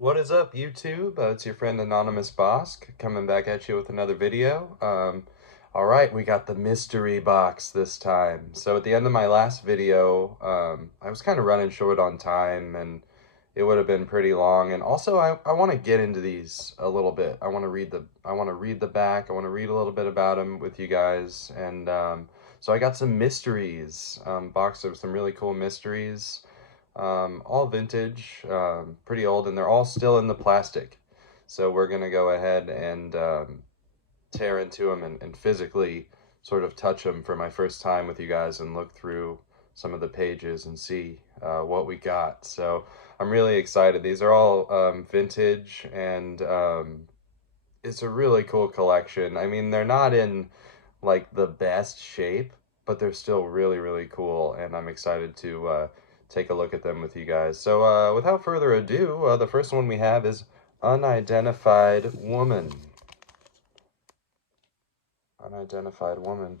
What is up, YouTube? It's your friend Anonymous Bosk coming back at you with another video. All right, we got the mystery box this time. So at the end of my last video, I was kind of running short on time and it would have been pretty long. And also, I want to get into these a little bit. I want to read the back. I want to read a little bit about them with you guys. And so I got some mysteries, box of some really cool mysteries. All vintage, pretty old, and they're all still in the plastic. So we're going to go ahead and tear into them and physically sort of touch them for my first time with you guys and look through some of the pages and see what we got. So I'm really excited. These are all vintage, and it's a really cool collection. I mean, they're not in like the best shape, but they're still really, really cool, and I'm excited to take a look at them with you guys. So without further ado, the first one we have is Unidentified Woman. Unidentified Woman.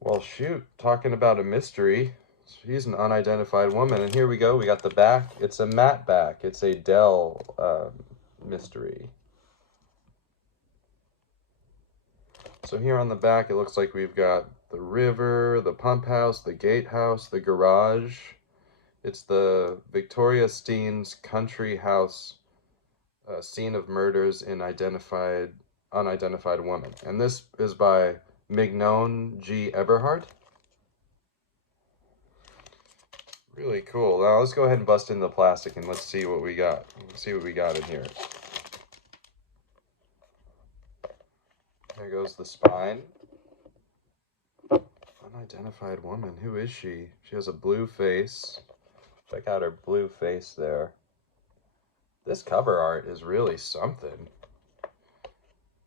Well, shoot, talking about a mystery. She's an unidentified woman, and here we go. We got the back. It's a matte back. It's a Dell mystery. So here on the back, it looks like we've got the river, the pump house, the gatehouse, the garage. It's the Victoria Steen's country house, scene of murders in unidentified woman. And this is by Mignon G. Eberhard. Really cool. Now let's go ahead and bust in the plastic and let's see what we got. Let's see what we got in here. There goes the spine. Unidentified woman. Who is she? She has a blue face. Check out her blue face there. This cover art is really something.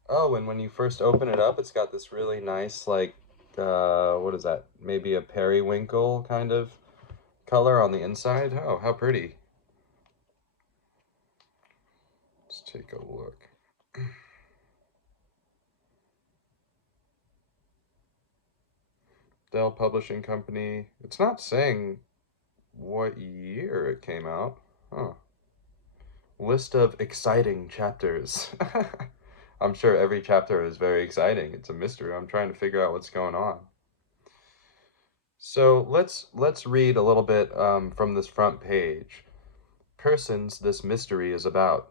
Oh, and when you first open it up, it's got this really nice, like, what is that? Maybe a periwinkle kind of color on the inside. Oh, how pretty. Let's take a look. Dell Publishing Company. It's not saying what year it came out. Huh. List of exciting chapters. I'm sure every chapter is very exciting. It's a mystery. I'm trying to figure out what's going on. So let's read a little bit from this front page. Persons this mystery is about.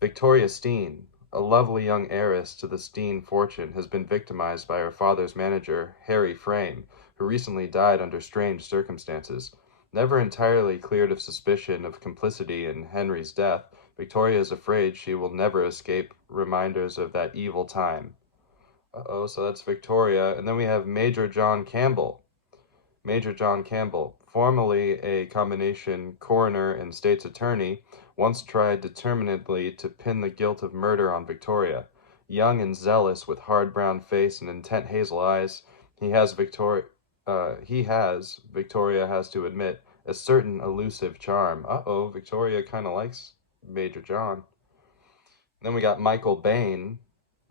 Victoria Steen, a lovely young heiress to the Steen fortune, has been victimized by her father's manager, Harry Frame, who recently died under strange circumstances. Never entirely cleared of suspicion of complicity in Henry's death, Victoria is afraid she will never escape reminders of that evil time. Uh-oh, so that's Victoria. And then we have Major John Campbell. Major John Campbell, formerly a combination coroner and state's attorney, once tried determinedly to pin the guilt of murder on Victoria. Young and zealous, with hard brown face and intent hazel eyes, Victoria has to admit, a certain elusive charm. Uh-oh, Victoria kind of likes Major John. Then we got Michael Bain.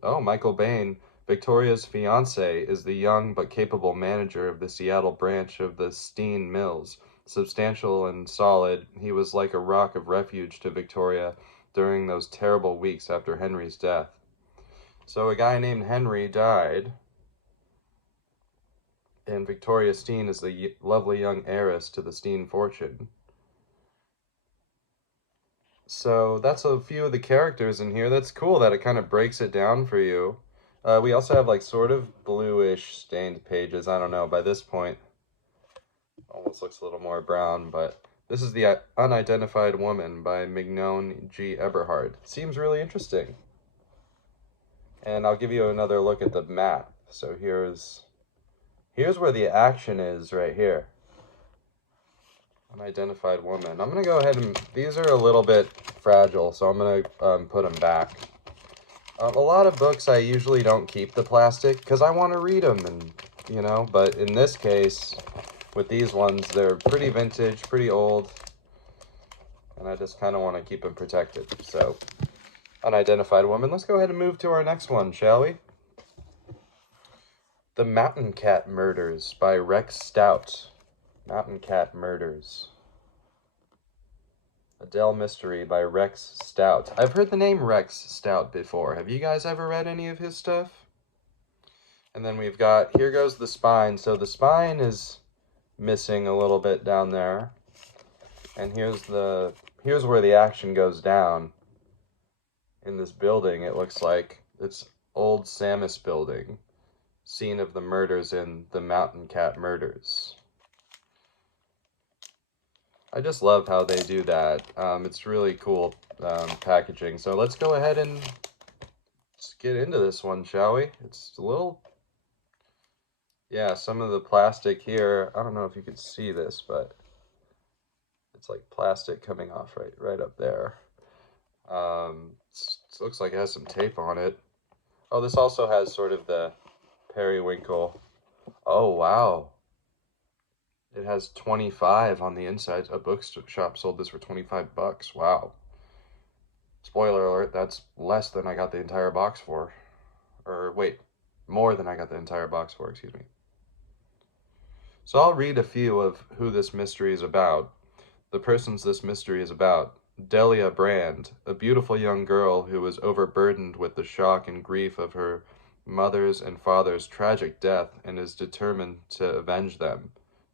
Oh, Michael Bain. Victoria's fiance is the young but capable manager of the Seattle branch of the Steen Mills. Substantial and solid, he was like a rock of refuge to Victoria during those terrible weeks after Henry's death. So a guy named Henry died, and Victoria Steen is the lovely young heiress to the Steen fortune. So that's a few of the characters in here. That's cool that it kind of breaks it down for you. We also have like sort of bluish stained pages. I don't know, by this point, almost looks a little more brown, but this is the Unidentified Woman by Mignon G. Eberhard. Seems really interesting. And I'll give you another look at the map. So here's where the action is right here. Unidentified Woman. I'm going to go ahead and, these are a little bit fragile, so I'm going to put them back. A lot of books I usually don't keep the plastic because I want to read them, and you know, but in this case, with these ones, they're pretty vintage, pretty old, and I just kind of want to keep them protected. So, Unidentified Woman. Let's go ahead and move to our next one, shall we? The Mountain Cat Murders by Rex Stout. Mountain Cat Murders. Adele Mystery by Rex Stout. I've heard the name Rex Stout before. Have you guys ever read any of his stuff? And then we've got Here Goes the Spine. So the spine is missing a little bit down there. And here's where the action goes down. In this building, it looks like it's old Samus building. Scene of the murders in the Mountain Cat Murders. I just love how they do that. It's really cool packaging. So let's go ahead and let's get into this one, shall we? It's a little... Yeah, some of the plastic here, I don't know if you can see this, but it's like plastic coming off right up there. It looks like it has some tape on it. Oh, this also has sort of the periwinkle. Oh, wow. It has 25 on the inside. A bookshop sold this for 25 bucks. Wow. Spoiler alert, that's less than I got the entire box for. Or wait, more than I got the entire box for, excuse me. So I'll read a few of who this mystery is about. The persons this mystery is about. Delia Brand, a beautiful young girl who was overburdened with the shock and grief of her mother's and father's tragic death and is determined to avenge them.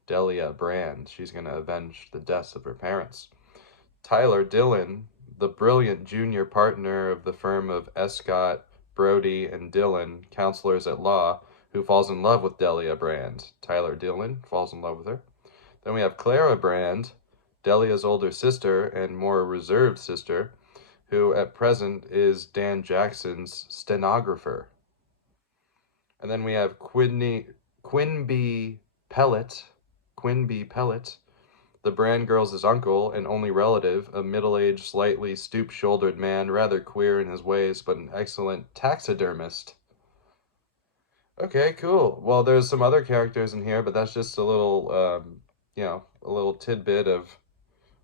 Delia Brand, she's going to avenge the deaths of her parents. Tyler Dillon, the brilliant junior partner of the firm of Escott, Brody, and Dillon, counselors at law, who falls in love with Delia Brand. Tyler Dillon falls in love with her. Then we have Clara Brand, Delia's older sister and more reserved sister, who at present is Dan Jackson's stenographer. And then we have Quinby Pellet, the Brand girl's uncle and only relative, a middle-aged, slightly stoop-shouldered man, rather queer in his ways, but an excellent taxidermist. Okay, cool. Well, there's some other characters in here, but that's just a little, a little tidbit of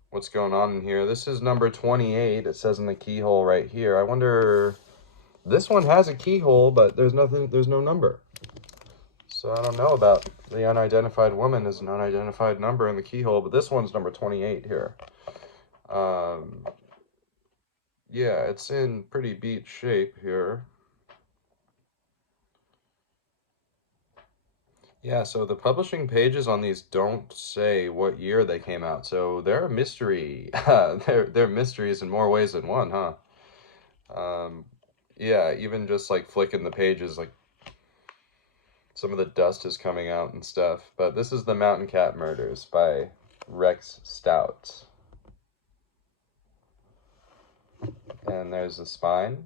what's going on in here. This is number 28. It says in the keyhole right here. I wonder, this one has a keyhole, but there's no number. So I don't know about the unidentified woman is an unidentified number in the keyhole, but this one's number 28 here. Yeah, it's in pretty beat shape here. Yeah, so the publishing pages on these don't say what year they came out, so they're a mystery. They're mysteries in more ways than one, huh? Yeah, even just like flicking the pages, like some of the dust is coming out and stuff. But this is The Mountain Cat Murders by Rex Stout. And there's the spine,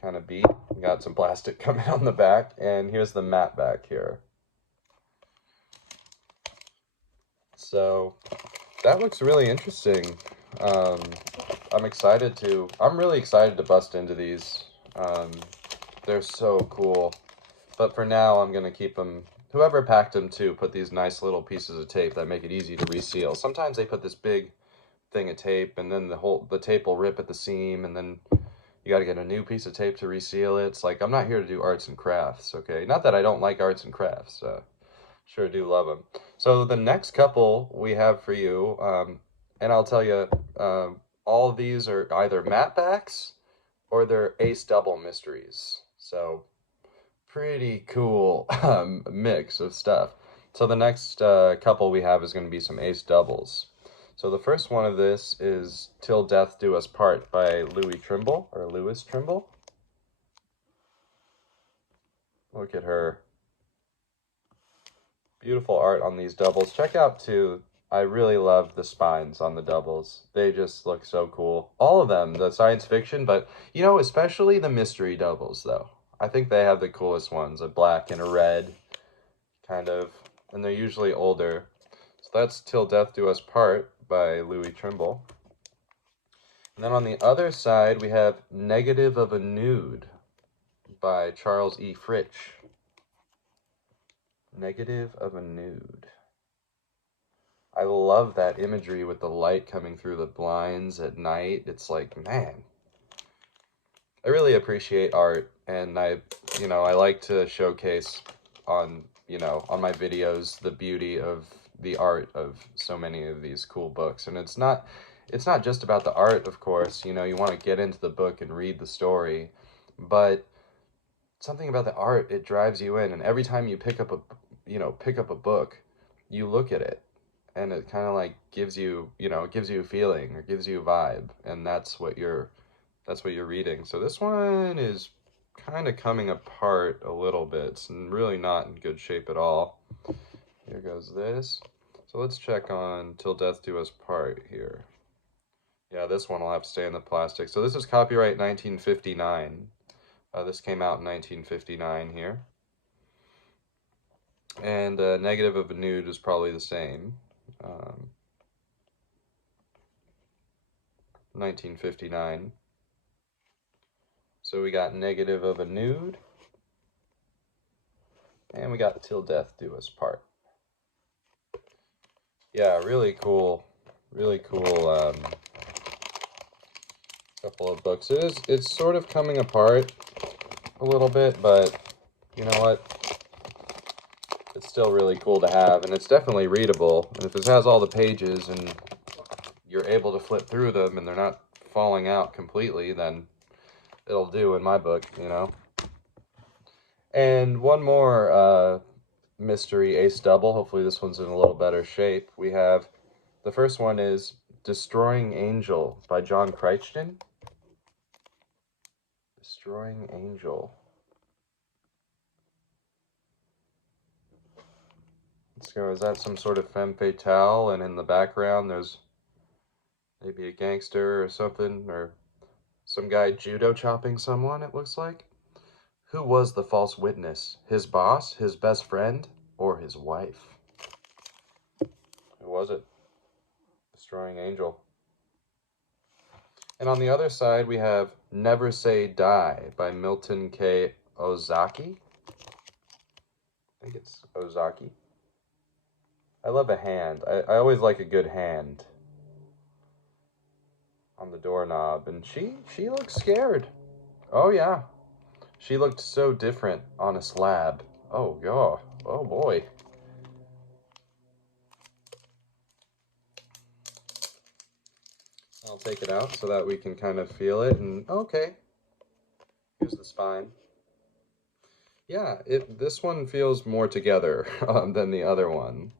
kind of beat. Got some plastic coming on the back, and here's the mat back here. So that looks really interesting. I'm really excited to bust into these. They're so cool. But for now, I'm going to keep them, whoever packed them too, put these nice little pieces of tape that make it easy to reseal. Sometimes they put this big thing of tape, and then the tape will rip at the seam, and then you got to get a new piece of tape to reseal it. It's like, I'm not here to do arts and crafts, okay? Not that I don't like arts and crafts. Sure do love them. So the next couple we have for you, and I'll tell you, all of these are either matte backs or they're ace double mysteries. So pretty cool mix of stuff. So the next couple we have is going to be some ace doubles. So the first one of this is Till Death Do Us Part by Louis Trimble. Look at her. Beautiful art on these doubles. Check out too, I really love the spines on the doubles. They just look so cool. All of them, the science fiction, but you know, especially the mystery doubles though. I think they have the coolest ones, a black and a red, kind of, and they're usually older. So that's Till Death Do Us Part by Louis Trimble. And then on the other side, we have Negative of a Nude by Charles E. Fritsch. Negative of a Nude. I love that imagery with the light coming through the blinds at night. It's like, man, I really appreciate art, and I like to showcase on my videos the beauty of the art of so many of these cool books. And it's not it's not just about the art, of course. You know, you want to get into the book and read the story, but something about the art, it drives you in. And every time you pick up a book, you look at it, and it kind of like gives you, it gives you a feeling or gives you a vibe, and that's what you're reading. So this one is kind of coming apart a little bit. It's really not in good shape at all. Here goes this. So let's check on Till Death Do Us Part here. Yeah, this one will have to stay in the plastic. So this is copyright 1959. This came out in 1959 here. And Negative of a Nude is probably the same. 1959. So we got Negative of a Nude. And we got Till Death Do Us Part. Yeah, really cool couple of books. It's sort of coming apart a little bit, but you know what? It's still really cool to have, and it's definitely readable. And if this has all the pages and you're able to flip through them and they're not falling out completely, then it'll do in my book, you know. And one more mystery ace double. Hopefully this one's in a little better shape. We have, the first one is Destroying Angel by John Crichton. Destroying Angel. Let's go, is that some sort of femme fatale, and in the background there's maybe a gangster or something, or some guy judo chopping someone, it looks like. Who was the false witness? His boss, his best friend, or his wife? Who was it? Destroying Angel. And on the other side, we have Never Say Die by Milton K. Ozaki. I think it's Ozaki. I love a hand. I always like a good hand on the doorknob. And she looks scared. Oh, yeah. She looked so different on a slab. Oh, God. Oh, boy. I'll take it out so that we can kind of feel it. And, okay. Here's the spine. Yeah, this one feels more together than the other one.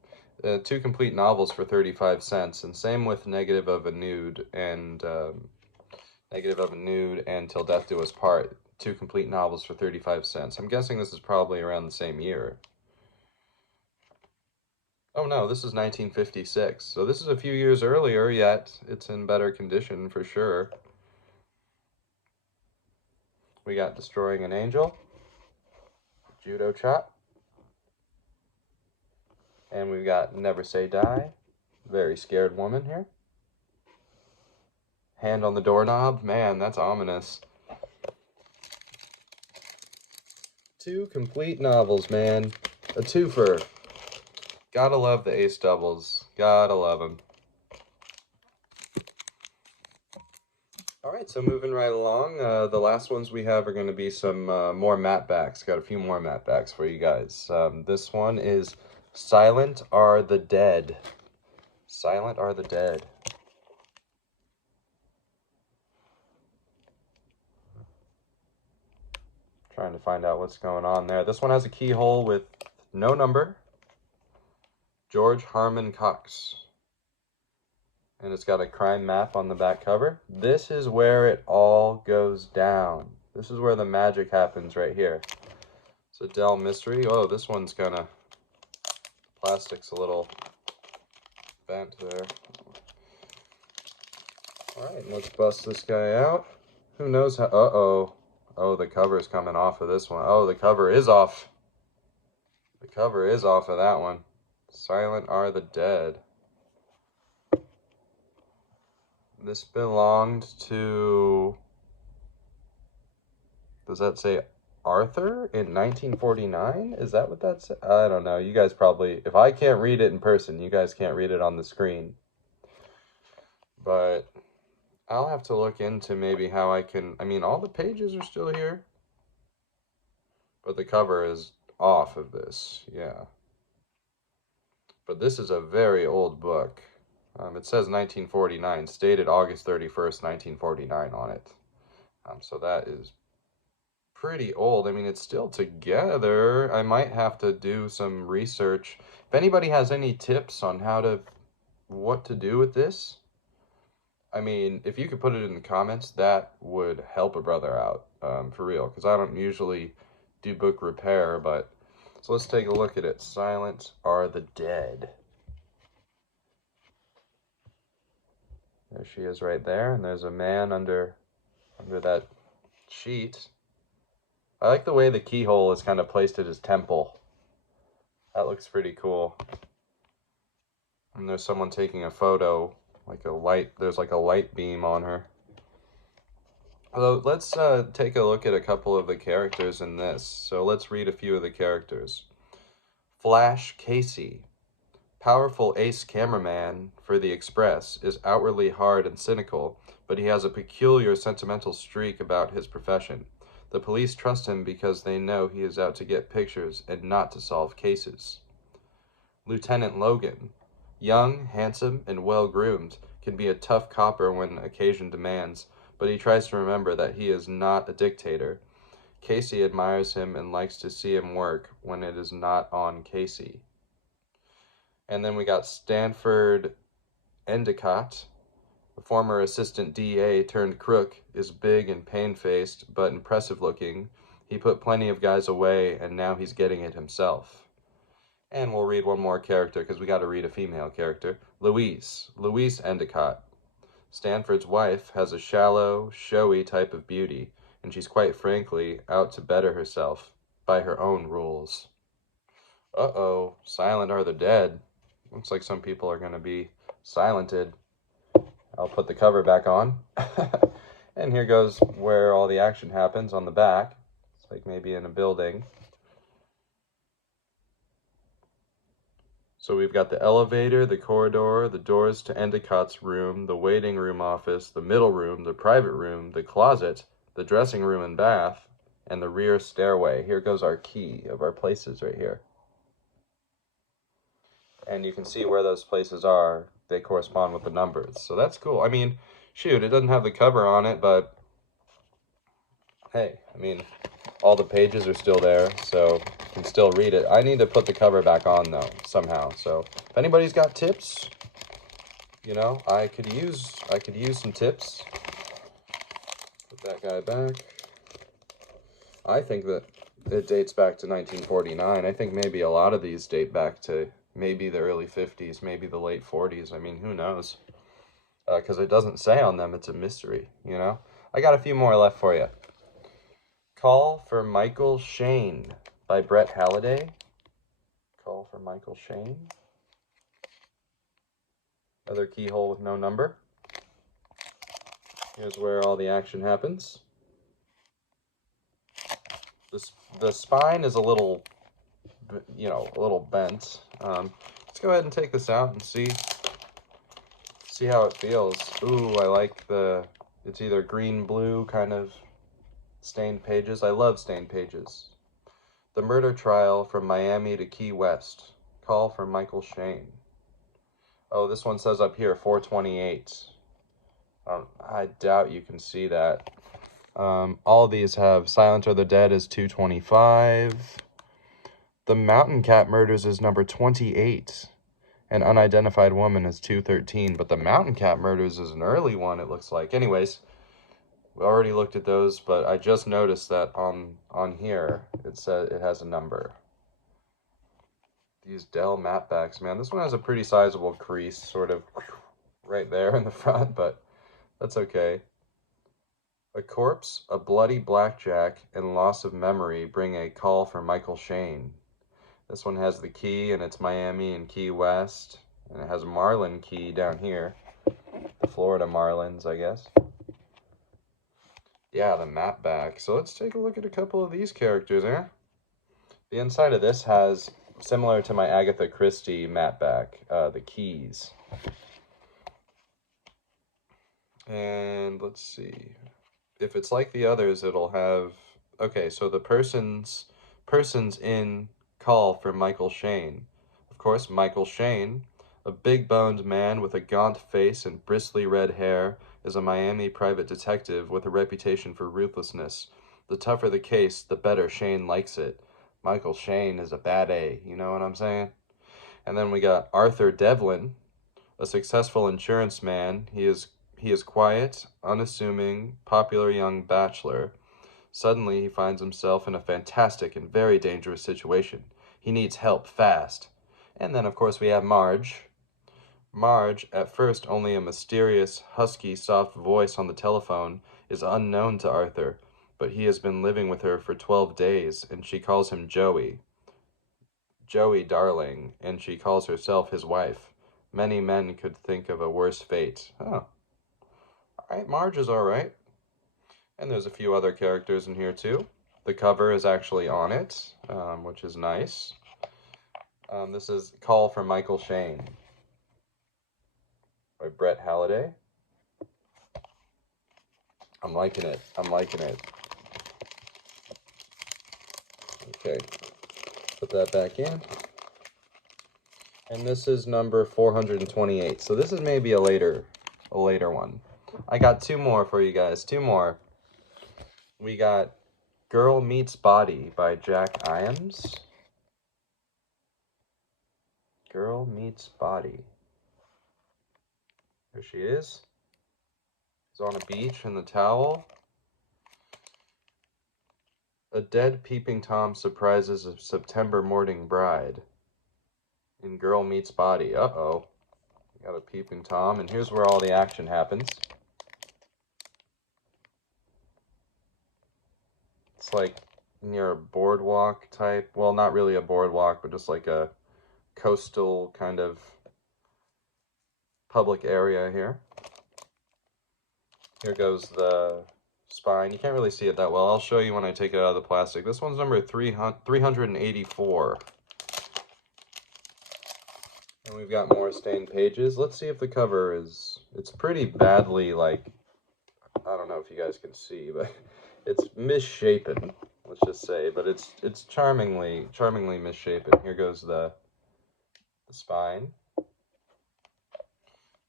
Two complete novels for 35 cents, and same with Negative of a Nude and Till Death Do Us Part. Two complete novels for 35 cents. I'm guessing this is probably around the same year. Oh no, this is 1956. So this is a few years earlier, yet it's in better condition for sure. We got Destroying an Angel, Judo Chop, and we've got Never Say Die, very scared woman here. Hand on the doorknob, man, that's ominous. Two complete novels, man. A twofer. Gotta love the ace doubles. Gotta love them. Alright, so moving right along, the last ones we have are going to be some more matte backs. Got a few more matte backs for you guys. This one is Silent Are the Dead. Silent Are the Dead. Trying to find out what's going on there. This one has a keyhole with no number. George Harmon Cox. And it's got a crime map on the back cover. This is where it all goes down. This is where the magic happens right here. It's a Dell mystery. Oh, this one's kind of, plastic's a little bent there. Alright, let's bust this guy out. Who knows how, uh-oh. Oh, the cover's coming off of this one. Oh, the cover is off. The cover is off of that one. Silent Are the Dead. This belonged to, does that say Arthur in 1949? Is that what that said? I don't know. You guys probably, if I can't read it in person, you guys can't read it on the screen. But I'll have to look into maybe how I can, I mean, all the pages are still here. But the cover is off of this, yeah. But this is a very old book. It says 1949, stated August 31st, 1949 on it. So that is pretty old. I mean, it's still together. I might have to do some research. If anybody has any tips on what to do with this, I mean, if you could put it in the comments, that would help a brother out, for real, because I don't usually do book repair, but, so let's take a look at it. Silent Are the Dead. There she is right there, and there's a man under that sheet. I like the way the keyhole is kind of placed at his temple. That looks pretty cool. And there's someone taking a photo, like a light, there's like a light beam on her. So let's take a look at a couple of the characters in this. So let's read a few of the characters. Flash Casey. Powerful ace cameraman for the Express, is outwardly hard and cynical, but he has a peculiar sentimental streak about his profession. The police trust him because they know he is out to get pictures and not to solve cases. Lieutenant Logan. Young, handsome, and well-groomed, can be a tough copper when occasion demands, but he tries to remember that he is not a dictator. Casey admires him and likes to see him work when it is not on Casey. And then we got Stanford Endicott. The former assistant DA turned crook, is big and pain-faced, but impressive looking. He put plenty of guys away, and now he's getting it himself. And we'll read one more character, because we got to read a female character. Louise Endicott. Stanford's wife has a shallow, showy type of beauty, and she's quite frankly out to better herself by her own rules. Uh-oh, Silent Are the Dead. Looks like some people are going to be silented. I'll put the cover back on. And here goes where all the action happens on the back. It's like maybe in a building. So we've got the elevator, the corridor, the doors to Endicott's room, the waiting room office, the middle room, the private room, the closet, the dressing room and bath, and the rear stairway. Here goes our key of our places right here. And you can see where those places are. They correspond with the numbers. So that's cool. I mean, shoot, it doesn't have the cover on it, but hey, I mean, all the pages are still there, so you can still read it. I need to put the cover back on, though, somehow. So if anybody's got tips, you know, I could use some tips. Put that guy back. I think that it dates back to 1949. I think maybe a lot of these date back to maybe the early 50s, maybe the late 40s. I mean, who knows? Because it doesn't say on them. It's a mystery, you know? I got a few more left for you. Call for Michael Shane by Brett Halliday. Call for Michael Shane. Another keyhole with no number. Here's where all the action happens. The spine is a little, you know, a little bent. Let's go ahead and take this out and see how it feels. Ooh, I like it's either green-blue kind of stained pages. I love stained pages. The Murder Trial from Miami to Key West. Call for Michael Shane. Oh, this one says up here, 428. I doubt you can see that. All of these have Silent Are the Dead is 225. The Mountain Cat Murders is number 28. And Unidentified Woman is 213. But the Mountain Cat Murders is an early one, it looks like. Anyways, we already looked at those, but I just noticed that on here, it said it has a number. These Dell matte backs, man. This one has a pretty sizable crease, sort of right there in the front, but that's okay. A corpse, a bloody blackjack, and loss of memory bring a call for Michael Shane. This one has the key, and it's Miami and Key West, and it has Marlin Key down here. The Florida Marlins, I guess. Yeah, the map back. So let's take a look at a couple of these characters, eh? The inside of this has, similar to my Agatha Christie map back, the keys. And let's see. If it's like the others, it'll have... Okay, so the persons in Call for Michael Shane. Of course, Michael Shane, A big-boned man with a gaunt face and bristly red hair is a Miami private detective with a reputation for ruthlessness. The tougher the case, the better Shane likes it. Michael Shane is a bad A, you know what I'm saying? And then we got Arthur Devlin, a successful insurance man. He is quiet, unassuming, popular young bachelor. Suddenly, he finds himself in a fantastic and very dangerous situation. He needs help fast. And then, of course, we have Marge. Marge, at first only a mysterious, husky, soft voice on the telephone, is unknown to Arthur, but he has been living with her for 12 days, and she calls him Joey. Joey darling, and she calls herself his wife. Many men could think of a worse fate. Oh, alright, Marge is alright. And there's a few other characters in here too. The cover is actually on it, which is nice. This is Call from Michael Shane by Brett Halliday. I'm liking it. I'm liking it. Okay, put that back in. And this is number 428. So this is maybe a later one. I got two more for you guys. Two more. We got Girl Meets Body by Jack Iams. Girl Meets Body. There she is. She's on a beach in the towel. A dead peeping Tom surprises a September morning bride. In Girl Meets Body. Uh-oh. We got a peeping Tom, and here's where all the action happens. It's like near a boardwalk type. Well, not really a boardwalk, but just like a coastal kind of public area here. Here goes the spine. You can't really see it that well. I'll show you when I take it out of the plastic. This one's number 384. And we've got more stained pages. Let's see if the cover is... It's pretty badly, like... I don't know if you guys can see, but it's misshapen, let's just say. But it's charmingly misshapen. Here goes the spine.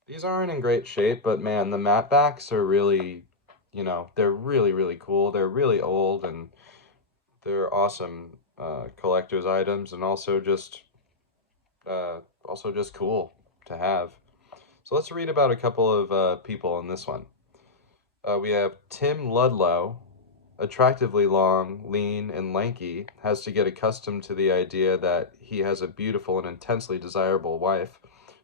These aren't in great shape, but man, the matte backs are really, you know, they're really, really cool. They're really old, and they're awesome collector's items, and also just cool to have. So let's read about a couple of people in this one. We have Tim Ludlow, attractively long, lean, and lanky, has to get accustomed to the idea that he has a beautiful and intensely desirable wife,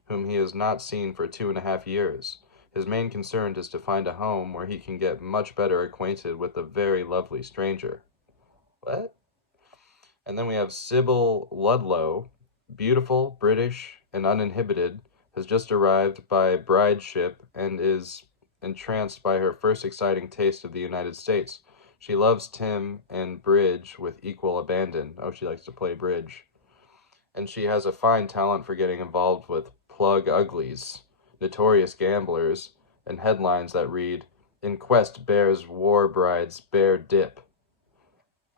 whom he has not seen for 2.5 years. His main concern is to find a home where he can get much better acquainted with the very lovely stranger. What? And then we have Sybil Ludlow, beautiful, British, and uninhibited, has just arrived by bride ship and is entranced by her first exciting taste of the United States. She loves Tim and bridge with equal abandon. Oh, she likes to play bridge. And she has a fine talent for getting involved with plug uglies, notorious gamblers, and headlines that read, "In Quest Bears War Brides Bear Dip."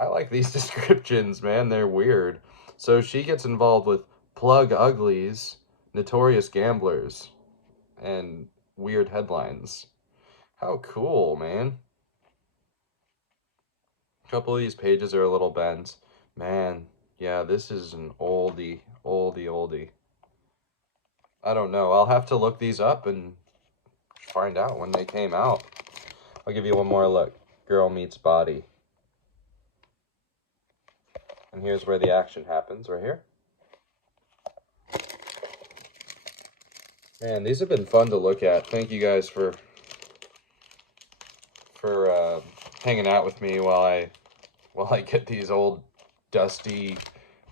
I like these descriptions, man. They're weird. So she gets involved with plug uglies, notorious gamblers, and weird headlines. How cool, man. A couple of these pages are a little bent. Man, yeah, this is an oldie. I don't know. I'll have to look these up and find out when they came out. I'll give you one more look. Girl Meets Body. And here's where the action happens, right here. Man, these have been fun to look at. Thank you guys for hanging out with me while I get these old, dusty,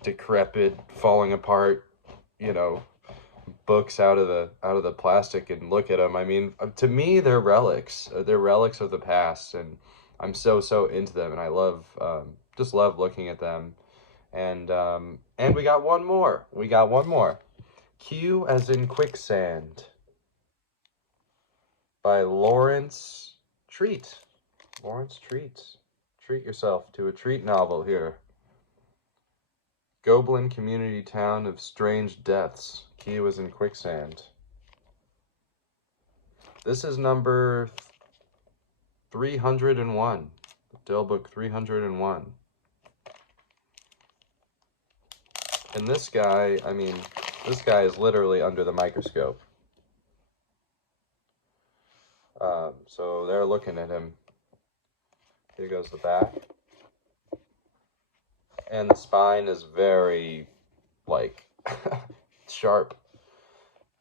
decrepit, falling apart, you know, books out of the plastic and look at them. I mean, to me, they're relics. They're relics of the past, and I'm so into them, and I love just love looking at them. And we got one more. Q as in Quicksand by Lawrence Treat. Lawrence Treat. Treat yourself to a treat novel here. Goblin community town of strange deaths. Key was in quicksand. This is number 301. Dale book 301. And this guy, I mean, this guy is literally under the microscope. So they're looking at him. Here goes the back. And the spine is very, like, sharp.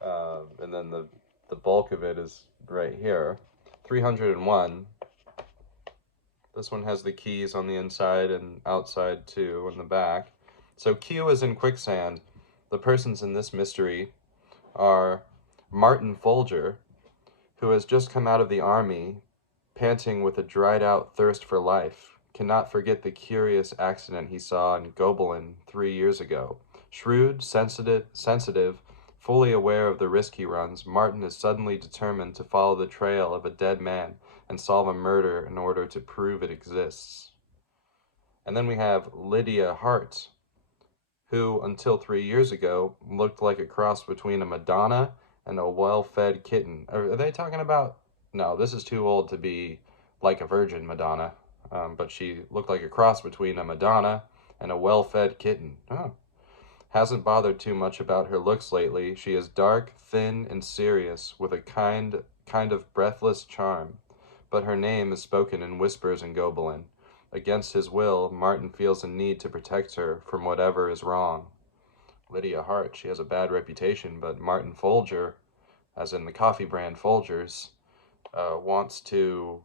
And then the bulk of it is right here. 301. This one has the keys on the inside and outside too, in the back. So Q is in quicksand. The persons in this mystery are Martin Folger, who has just come out of the army, panting with a dried-out thirst for life, cannot forget the curious accident he saw in Gobelin 3 years ago. Shrewd, sensitive, fully aware of the risk he runs, Martin is suddenly determined to follow the trail of a dead man and solve a murder in order to prove it exists. And then we have Lydia Hart, who, until 3 years ago, looked like a cross between a Madonna and a well-fed kitten. Are they talking about... No, this is too old to be like a virgin Madonna. But she looked like a cross between a Madonna and a well-fed kitten. Oh. Hasn't bothered too much about her looks lately. She is dark, thin, and serious, with a kind of breathless charm. But her name is spoken in whispers in Gobelin. Against his will, Martin feels a need to protect her from whatever is wrong. Lydia Hart, she has a bad reputation, but Martin Folger, as in the coffee brand Folgers, wants to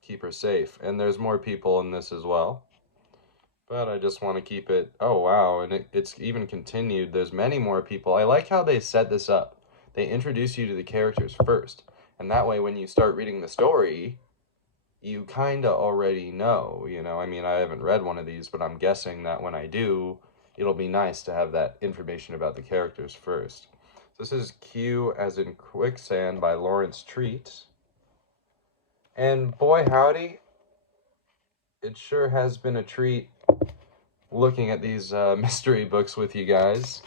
keep her safe. And there's more people in this as well. But I just want to keep it... Oh, wow, and it's even continued. There's many more people. I like how they set this up. They introduce you to the characters first. And that way, when you start reading the story, you kind of already know, you know. I mean, I haven't read one of these, but I'm guessing that when I do, it'll be nice to have that information about the characters first. This is Q as in Quicksand by Lawrence Treat. And boy howdy, it sure has been a treat looking at these mystery books with you guys.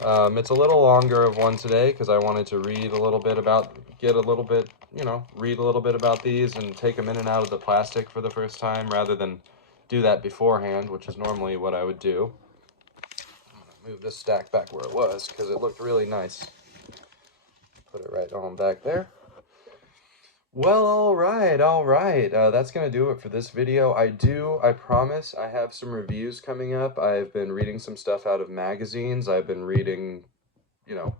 It's a little longer of one today because I wanted to read a little bit about, read a little bit about these and take them in and out of the plastic for the first time rather than do that beforehand, which is normally what I would do. I'm gonna move this stack back where it was because it looked really nice. Put it right on back there. Well, all right. That's going to do it for this video. I promise, I have some reviews coming up. I've been reading some stuff out of magazines. I've been reading,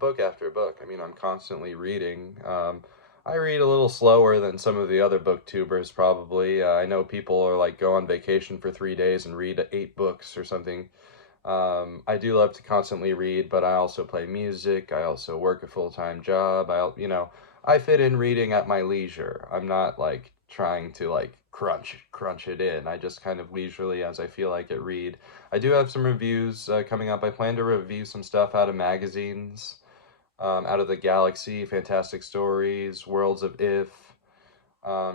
book after book. I mean, I'm constantly reading. I read a little slower than some of the other booktubers, probably. I know people are like, go on vacation for 3 days and read 8 books or something. I do love to constantly read, but I also play music. I also work a full-time job. I fit in reading at my leisure. I'm not like trying to like crunch it in. I just kind of leisurely as I feel like it read. I do have some reviews coming up. I plan to review some stuff out of magazines, out of the Galaxy, Fantastic Stories, Worlds of If.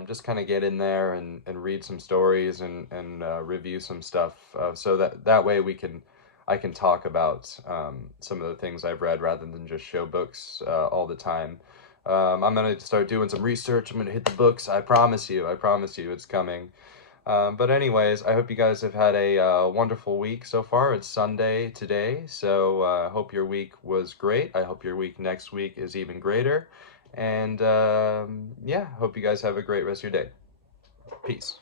Just kind of get in there and read some stories and review some stuff so that way I can talk about some of the things I've read rather than just show books all the time. I'm going to start doing some research. I'm going to hit the books. I promise you, it's coming. But anyways, I hope you guys have had a wonderful week so far. It's Sunday today, so I hope your week was great. I hope your week next week is even greater. And yeah, hope you guys have a great rest of your day. Peace.